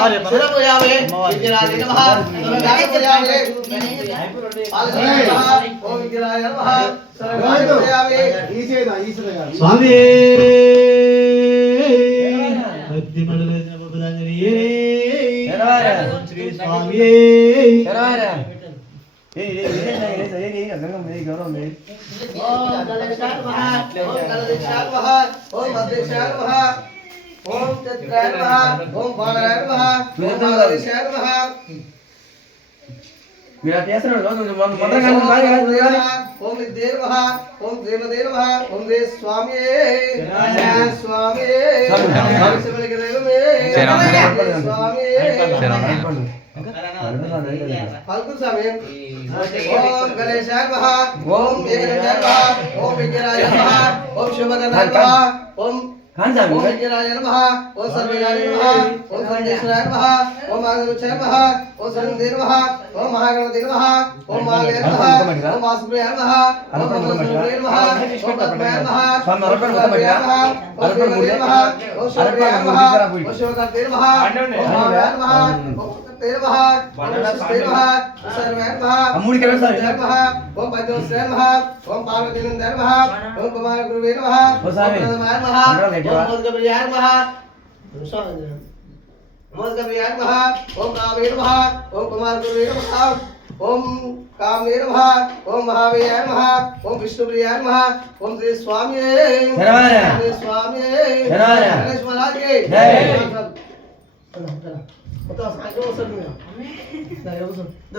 శిరముయావే విద్యరాజే నమః సర్వగాయముయావే ఓం విద్యరాజే నమః సర్వగాయముయావే స్వామి భక్తి మండల బబులంగనియే శ్రీ స్వామి ఓం గణేశాయ నమః ఓం గణేశాయ నమః ఓం భద్రేశాయ నమః ఓం చత్రాయ నమః ఓం బాలాయ నమః ఓం బాలదేశాయ నమః మీరు చేస్తున్నాడు ఓం విద్యే నమః ఓం దేవదే నమః ఓం దే స్వామి స్వామి శివలింగ దైవమే స్వామి పలుకు స్వామి ఓం గణేశాయ నమః ఓం ఏకదంతాయ నమః ఓం విఘ్నరాజాయ నమః ఓం శుభకరాయ నమః ఓం ఓం విఘ్నరాజాయ నమః ఓం సర్వజ్ఞాయ నమః ఓం సర్వేశ్వరాయ నమః ఓం మాధవాయ నమః ఓం సరందే నమః ఓం మహాగణపతి నమః ఓం మాలయ నమః ఓం వాసుదేవాయ నమః ఓం మంగళసూత్రాయ నమః ఓం పద్మాయ నమః ఓం శివాయ నమః ఓం శివదే నమః ఓం శివాయ నమః ఓం శివకర్తే నమః ఓం భావాయ నమః ఓం సుకర్తే నమః ఓం శిస్తే నమః ఓం సర్వాయ నమః అమ్ముడి కరెక్ట్ నమః ఓం పంచవత్సరాయ నమః ఓం పార్వతీనందాయ నమః ఓం కుమార గురువే నమః ఓ స్వామి ఓం నమః ఓం మోదకప్రియాయ నమః మోదకప్రియాయ నమః ఓం కామే నమః ఓం కుమార గురువే నమః ఓం కామే నమః ఓం మహావీరాయ నమః ఓం విష్ణుప్రియాయ నమః ఓం శ్రీ స్వామి శరణాయ శ్రీ స్వామి శరణాయ గణేష్ మహారాజ్ కి జై చला चला तो साइकिल वसर में